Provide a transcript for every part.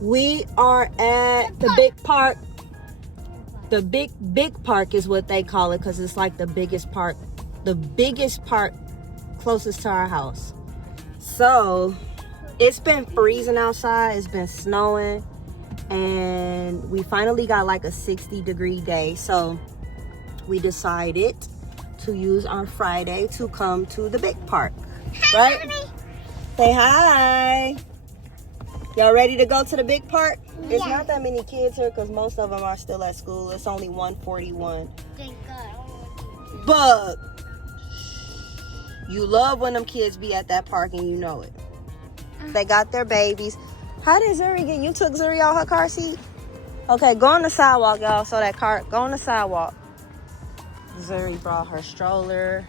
We are at the big park. The big park is what they call it because it's like the biggest park closest to our house. So it's been freezing outside. It's been snowing, and we finally got like a 60-degree day. So we decided to use our Friday to come to the big park. Right? Mommy. Say hi. Y'all ready to go to the big park? Yeah. It's not that many kids here because most of them are still at school. It's only 1:41. Thank God. But you love when them kids be at that park and you know it. They got their babies. How did Zuri get? You took Zuri out her car seat? Okay, go on the sidewalk, y'all. So that car, go on the sidewalk. Zuri brought her stroller,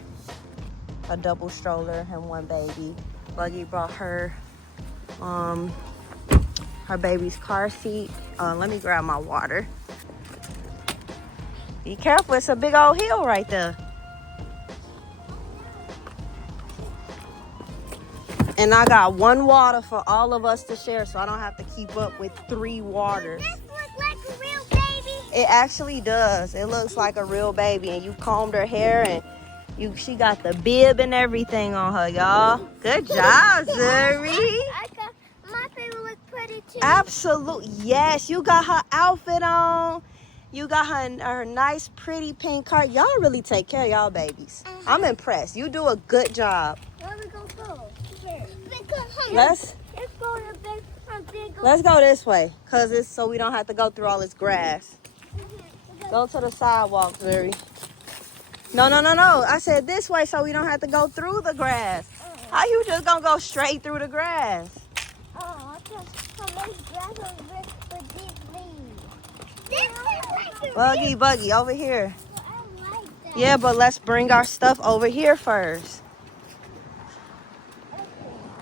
a double stroller, and one baby. Buggy brought her baby's car seat. Let me grab my water. Be careful, it's a big old hill right there. And I got one water for all of us to share, so I don't have to keep up with 3 waters. Does this look like a real baby? It actually does. It looks like a real baby, and you combed her hair, and she got the bib and everything on her, y'all. Good job, Zuri. My baby looks pretty too. Absolutely, yes. You got her outfit on. You got her nice, pretty pink car. Y'all really take care of y'all babies. I'm impressed. You do a good job. Where we gonna go? Let's go this way, cause it's so we don't have to go through all this grass. Go to the sidewalk, Zuri. No. I said this way so we don't have to go through the grass. How you just gonna go straight through the grass? Buggy, over here. Yeah, but let's bring our stuff over here first.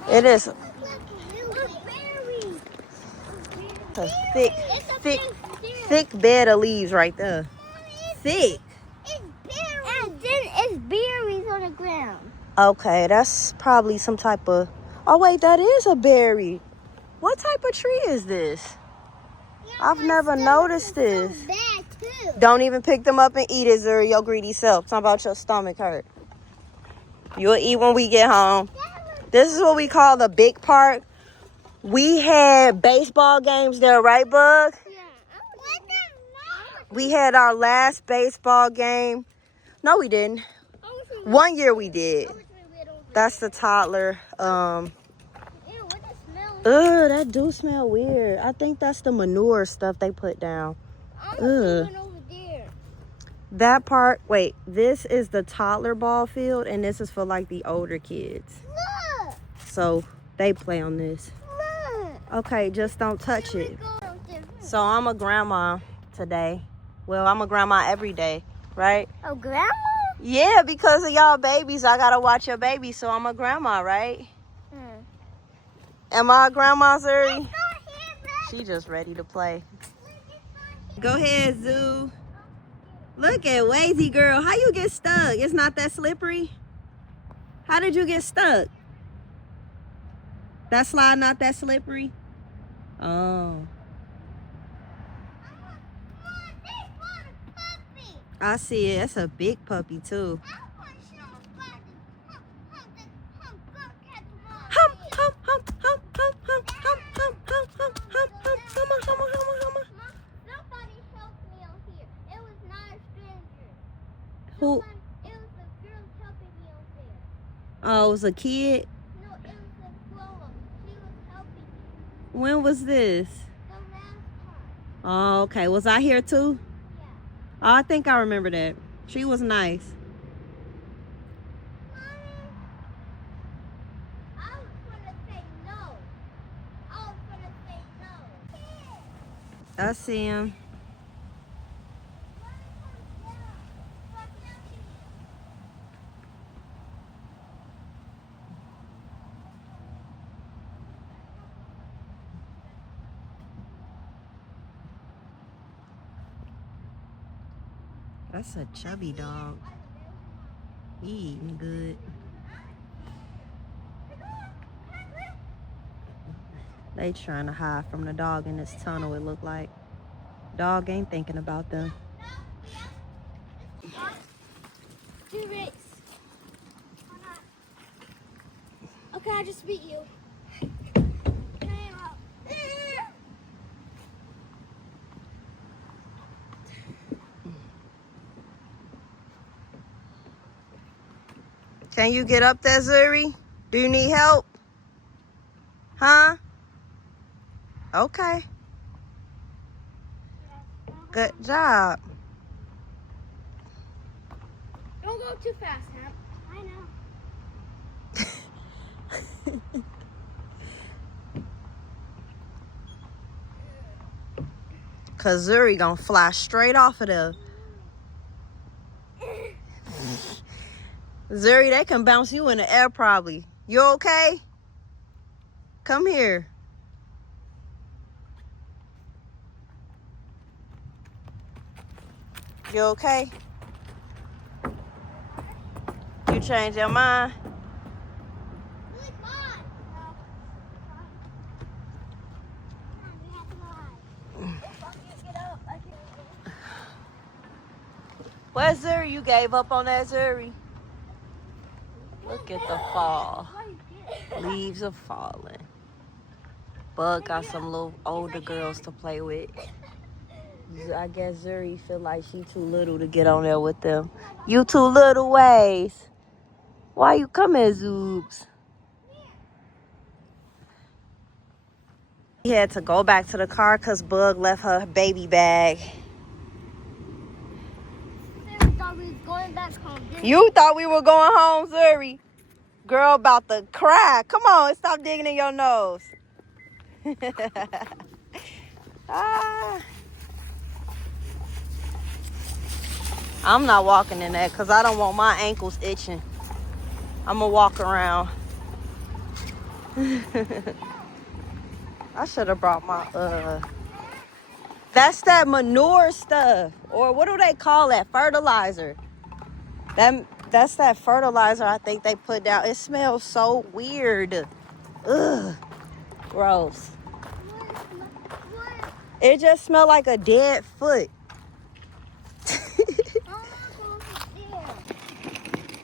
It is a thick bed of leaves right there. Thick. And then it's berries on the ground. Okay, that's probably some type of... Oh, wait, that is a berry. What type of tree is this? I've never noticed this. So bad too. Don't even pick them up and eat it, Zuri, your greedy self. Talking about your stomach hurt. You'll eat when we get home. This is what we call the big park. We had baseball games there, right, Bug? Yeah. We had our last baseball game. No, we didn't. One year we did. That's the toddler. Ugh, that do smell weird. I think that's the manure stuff they put down. Ugh. That part, wait, this is the toddler ball field, and this is for like the older kids. Look. So they play on this. Look. Okay, just don't touch it. So I'm a grandma today. Well, I'm a grandma every day, right? Oh, grandma? Yeah, because of y'all babies, I gotta watch your babies, so I'm a grandma, right? Am I a grandma, Zuri? She just ready to play. Go ahead, Zoo. Look at Wazy girl. How you get stuck? It's not that slippery? How did you get stuck? That slide not that slippery? Oh. I see it. That's a big puppy too. Who? It was the girl helping me over there. Oh, it was a kid? No, it was a girl. She was helping me. When was this? The last time. Oh, okay. Was I here too? Yeah. Oh, I think I remember that. She was nice. Mommy, I was gonna say no. I was gonna say no. I see him. That's a chubby dog. He eating good. They trying to hide from the dog in this tunnel, it look like. Dog ain't thinking about them. Do race. Okay, I just beat you. Can you get up there, Zuri? Do you need help? Huh? Okay. Good job. Don't go too fast, Hap. I know. Cause Zuri gonna fly straight off of there. Zuri, they can bounce you in the air probably. You okay? Come here. You okay? You changed your mind? Where's Zuri? You gave up on that, Zuri? Look at the fall. Leaves are falling. Bug got some little older girls to play with. I guess Zuri feel like she too little to get on there with them. You too little ways. Why you come here, Zoobs? He had to go back to the car because Bug left her baby bag. You thought we were going home, Zuri? Girl about to cry. Come on, stop digging in your nose. Ah. I'm not walking in that because I don't want my ankles itching. I'm going to walk around. I should have brought my, that's that manure stuff. Or what do they call that? Fertilizer. That's that fertilizer I think they put down. It smells so weird. Ugh. Gross. It just smells like a dead foot.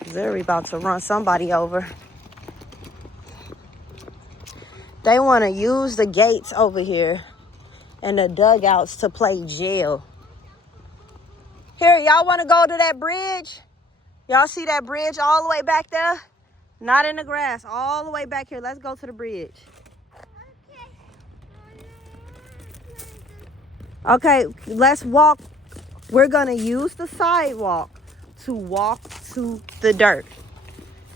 Zuri about to run somebody over. They want to use the gates over here and the dugouts to play jail. Here, y'all want to go to that bridge? Y'all see that bridge all the way back there? Not in the grass, all the way back here. Let's go to the bridge. Okay, let's walk. We're going to use the sidewalk to walk to the dirt,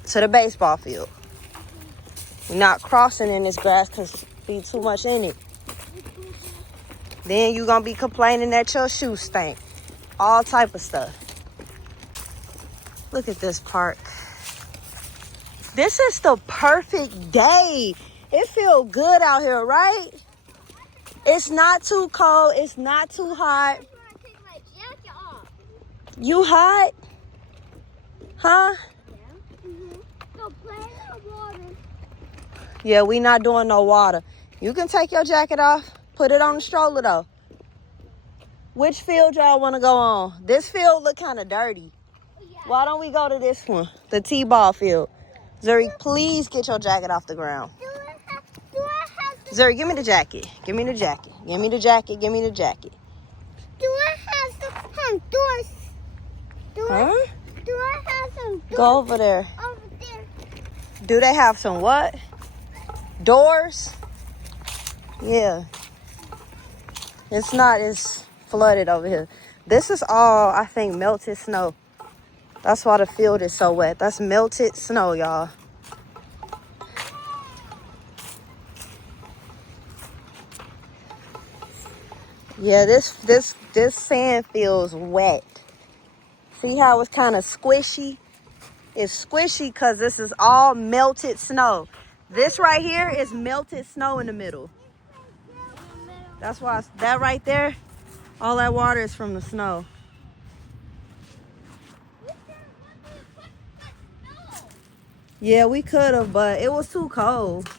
to the baseball field. We're not crossing in this grass because be too much in it. Then you're going to be complaining that your shoes stink. All type of stuff. Look at this park. This is the perfect day. It feels good out here, right? It's not too cold. It's not too hot. You hot? Huh? Yeah, we not doing no water. You can take your jacket off. Put it on the stroller, though. Which field y'all want to go on? This field look kind of dirty. Why don't we go to this one? The T-ball field. Zuri, please get your jacket off the ground. Zuri, give me the jacket. Give me the jacket. Give me the jacket. Give me the jacket. Do I have some doors? Huh? Do I have some doors? Go over there. Over there. Do they have some what? Doors? Yeah. It's not as flooded over here. This is all, I think, melted snow. That's why the field is so wet. That's melted snow, y'all. Yeah, this sand feels wet. See how it's kind of squishy? It's squishy because this is all melted snow. This right here is melted snow in the middle. That's why that right there, all that water is from the snow. Yeah, we could have, but it was too cold.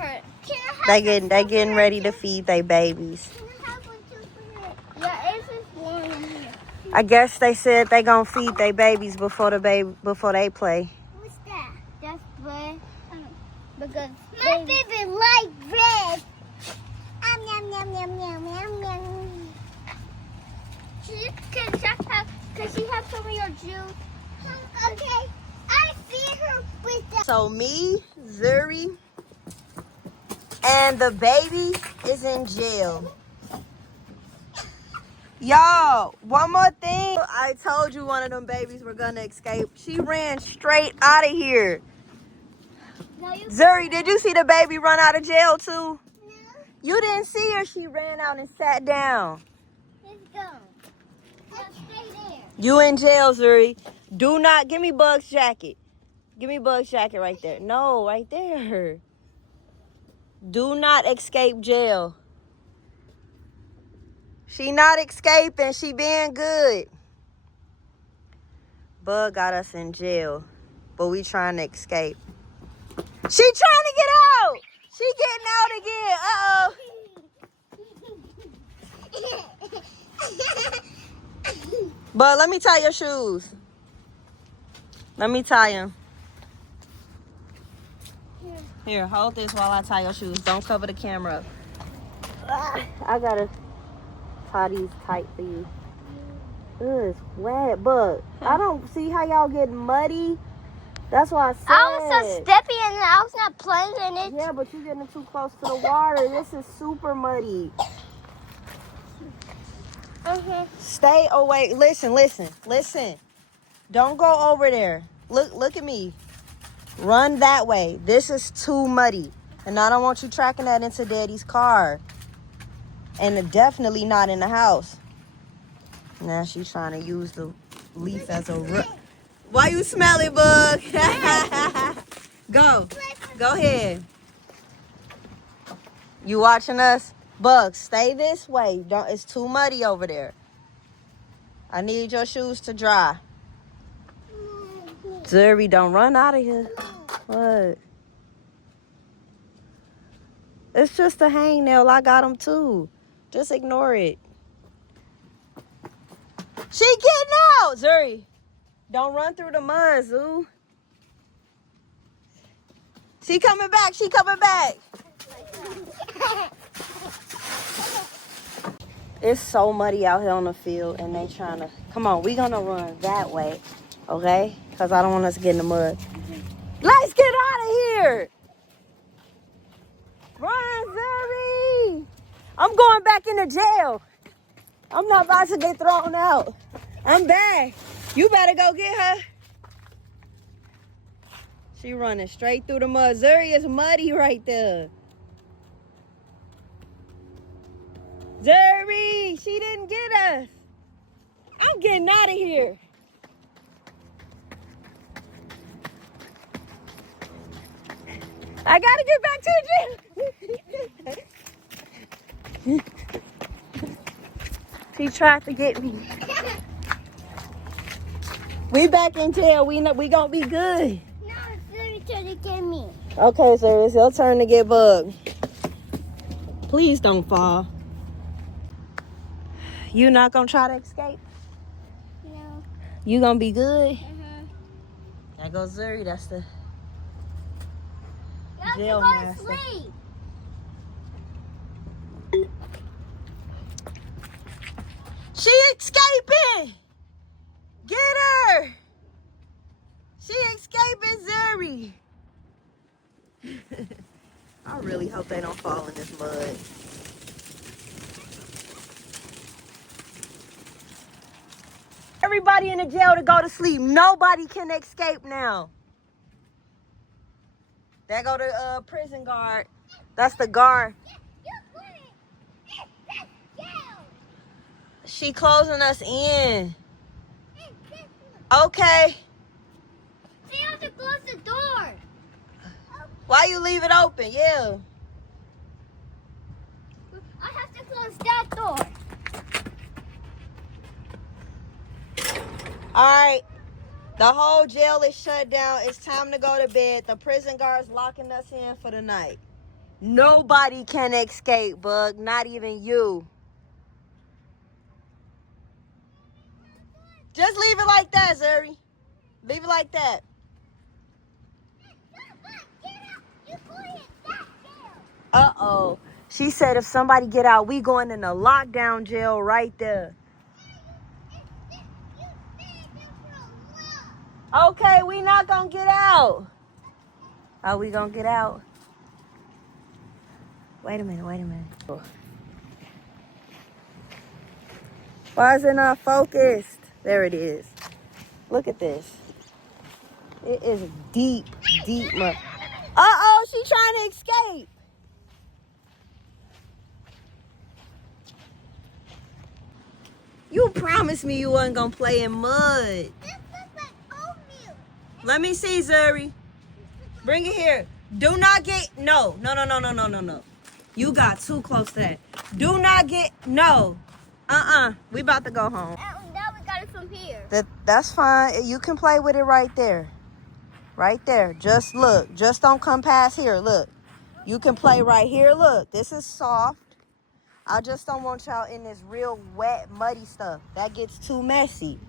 her. Can I have They getting ready to feed their babies. Can I have one too for her? Yeah, it's just one in here. I guess they said they gonna feed their babies before they play. What's that? That's bread. Because my baby like bread. Yum yum yum yum yum yum. Can she have some of your juice? Okay. I feed her with that. So me, Zuri, and the baby is in jail. Y'all, one more thing. I told you one of them babies were gonna escape. She ran straight out of here. No, you Zuri, did you see the baby run out of jail too? No. You didn't see her. She ran out and sat down. Let's go. Let's stay there. You in jail, Zuri. Do not give me Bug's jacket. Give me Bug's jacket right there. No, right there. Do not escape jail. She not escaping. She being good. Bug got us in jail, but we trying to escape. She trying to get out. She getting out again. Uh-oh. Bug, let me tie your shoes. Let me tie them. Here, hold this while I tie your shoes. Don't cover the camera up. I gotta tie these tight for you. Ugh, it's wet, but I don't see how y'all getting muddy. That's why I said. I was so steppy and I was not playing in it. Yeah, but you're getting too close to the water. This is super muddy. Stay away. Listen. Don't go over there. Look at me. Run that way. This is too muddy. And I don't want you tracking that into Daddy's car. And definitely not in the house. Now she's trying to use the leaf as a Why you smell it, Bug? Go ahead. You watching us? Bug, stay this way. It's too muddy over there. I need your shoes to dry. Zuri, don't run out of here. What? It's just a hangnail. I got them too. Just ignore it. She getting out, Zuri. Don't run through the mud, Zoo. She coming back. It's so muddy out here on the field, and they trying to... Come on, we gonna run that way, okay? Because I don't want us to get in the mud. Let's get out of here. Run, Zuri. I'm going back into jail. I'm not about to get thrown out. I'm back. You better go get her. She running straight through the mud. Zuri is muddy right there. Zuri, she didn't get us. I'm getting out of here. I gotta get back to the gym. She tried to get me. We back in jail. We gonna be good. No, it's Zuri trying to get me. Okay, sir, it's your turn to get bugged. Please don't fall. You not gonna try to escape? No. You gonna be good? There goes Zuri. That's the jail Go to master. sleep. She escaping! Get her! She escaping, Zuri. I really hope they don't fall in this mud. Everybody in the jail to go to sleep. Nobody can escape now. There go the prison guard. That's the guard. She closing us in. Okay. So you have to close the door. Why you leave it open? Yeah. I have to close that door. All right. The whole jail is shut down. It's time to go to bed. The prison guard's locking us in for the night. Nobody can escape, Bug. Not even you. Just leave it like that, Zuri. Leave it like that. Uh-oh. She said if somebody get out, we going in a lockdown jail right there. Okay, we not gonna get out. Are we gonna get out? Wait a minute. Why is it not focused? There it is. Look at this. It is deep mud. Uh-oh, she trying to escape. You promised me you wasn't gonna play in mud. This looks like oatmeal. Let me see, Zuri. Bring it here. Do not get, no. You got too close to that. Do not get, no. We about to go home. Now we got it from here. That's fine. You can play with it right there. Right there. Just look. Just don't come past here. Look. You can play right here. Look. This is soft. I just don't want y'all in this real wet, muddy stuff. That gets too messy.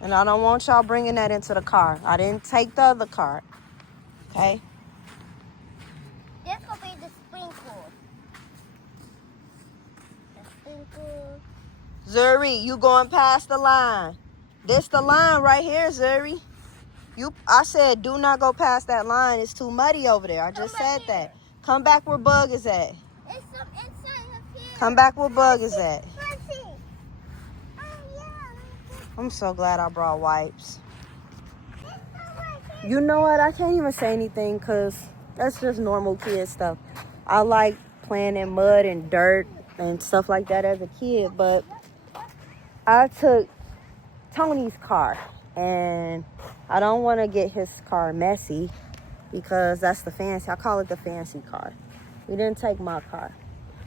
And I don't want y'all bringing that into the car. I didn't take the other car. Okay? This will be the sprinkles. The sprinkles. Zuri, you going past the line. This the line right here, Zuri. I said do not go past that line. It's too muddy over there. I just said that. Come back where Bug is at. It's some inside of here. Come back where Bug is at. Let's see. Oh, yeah. I'm so glad I brought wipes. It's right here. You know what? I can't even say anything because that's just normal kid stuff. I like playing in mud and dirt and stuff like that as a kid, but I took Tony's car and I don't want to get his car messy because that's the fancy. I call it the fancy car. We didn't take my car.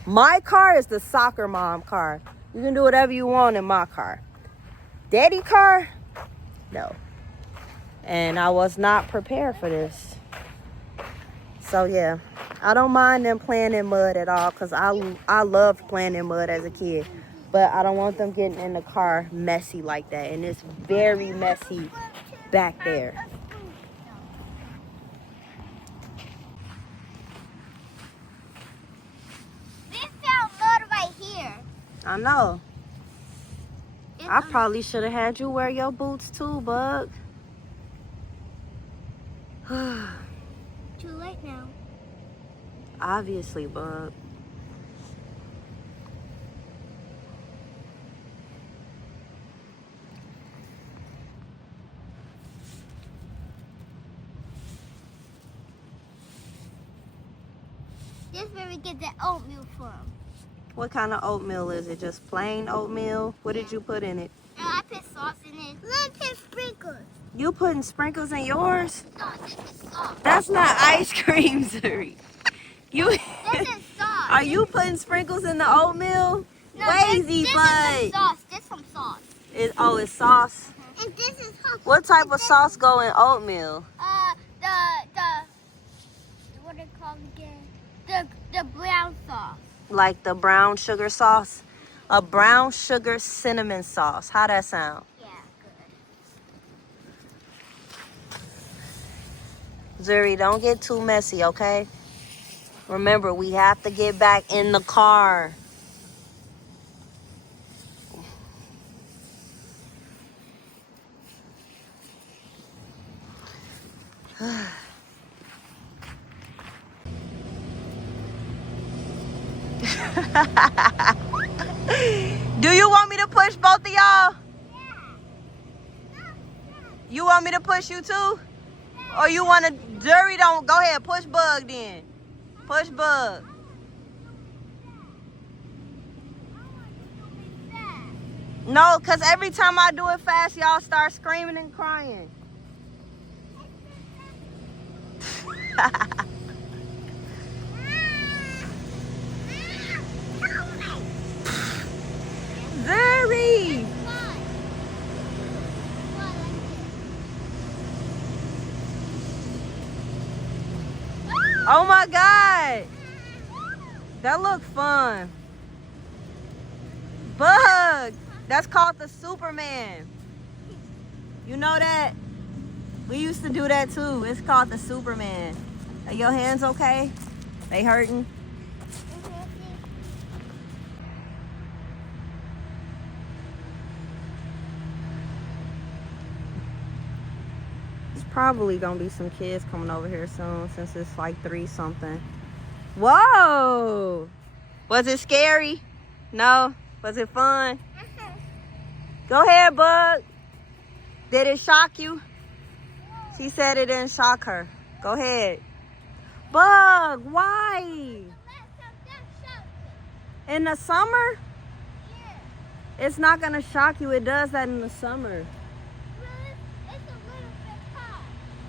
My car is the soccer mom car. You can do whatever you want in my car. Daddy car? No. And I was not prepared for this. So yeah, I don't mind them playing in mud at all because I loved playing in mud as a kid. But I don't want them getting in the car messy like that. And it's very messy back there. We found mud right here. I know. I probably should have had you wear your boots too, Bug. Too late now. Obviously, Bug. This is where we get the oatmeal from. What kind of oatmeal is it? Just plain oatmeal? What did you put in it? I put sauce in it. Let's put sprinkles. You putting sprinkles in yours? Sauce. This is sauce. That's not ice cream, Zuri. You This is sauce. are you putting sprinkles in the oatmeal? No, Lazy this butt. is sauce. This some sauce. It's sauce. And this is hot. What type of sauce go in oatmeal? What it called again? The brown sauce. Like the brown sugar sauce? A brown sugar cinnamon sauce. How that sound? Yeah, good. Zuri, don't get too messy, okay? Remember, we have to get back in the car. Do you want me to push both of y'all? You want me to push you too? Or you want to, Zuri, don't, go ahead, push Bug then. Push Bug. No, because every time I do it fast, y'all start screaming and crying. Zuri! Oh my God. That looked fun. Bug. That's called the Superman. You know that? We used to do that too. It's called the Superman. Are your hands okay? They hurting? There's probably gonna be some kids coming over here soon since it's like 3 something. Whoa! Was it scary? No? Was it fun? Go ahead, Bug. Did it shock you? She said it didn't shock her. Go ahead. Bug, why? In the summer? It's not gonna shock you. It does that in the summer.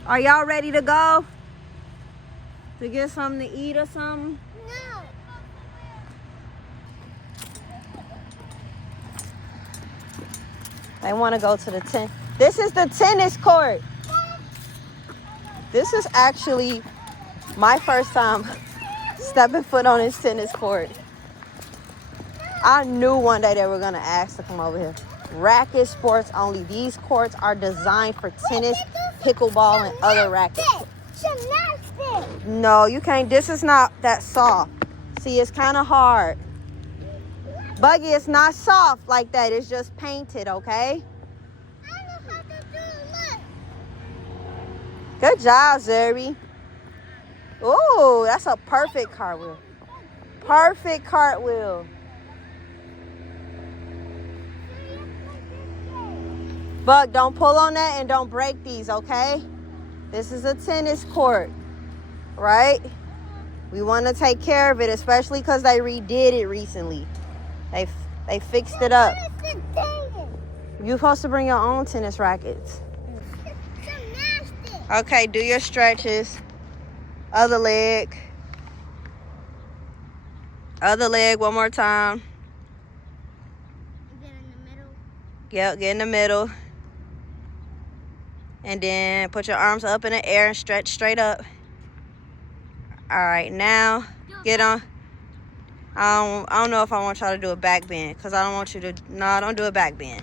Are y'all ready to go? To get something to eat or something? No. They want to go to the This is the tennis court. This is actually my first time stepping foot on this tennis court. I knew one day they were going to ask to come over here. Racket sports only. These courts are designed for tennis, pickleball, and other rackets. Gymnastics. No, you can't. This is not that soft. See, it's kind of hard. Buggy, it's not soft like that. It's just painted, okay? I know how to do it. Look. Good job, Zerby. Ooh, that's a perfect cartwheel. Perfect cartwheel. Bug, don't pull on that and don't break these, okay? This is a tennis court, right? We want to take care of it, especially because they redid it recently. They fixed it up. You're supposed to bring your own tennis rackets. Okay, do your stretches. Other leg. Other leg one more time. Get in the middle. Yep, get in the middle. And then put your arms up in the air and stretch straight up. All right, now get on. I don't know if I want y'all to do a back bend because I don't want you to. No, don't do a back bend.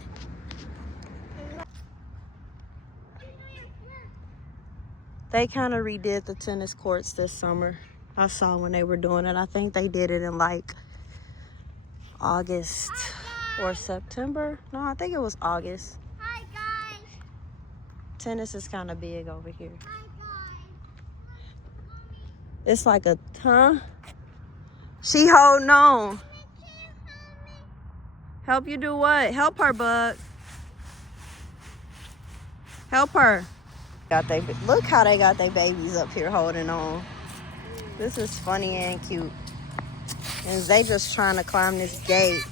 They kind of redid the tennis courts this summer. I saw when they were doing it. I think they did it in like August or September. No, I think it was August. Hi, guys. Tennis is kind of big over here. Hi, guys. It's like a ton. She holding on. Help you do what? Help her, Bug. Help her. Look how they got their babies up here holding on. This is funny and cute. And they just trying to climb this gate.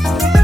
Yeah.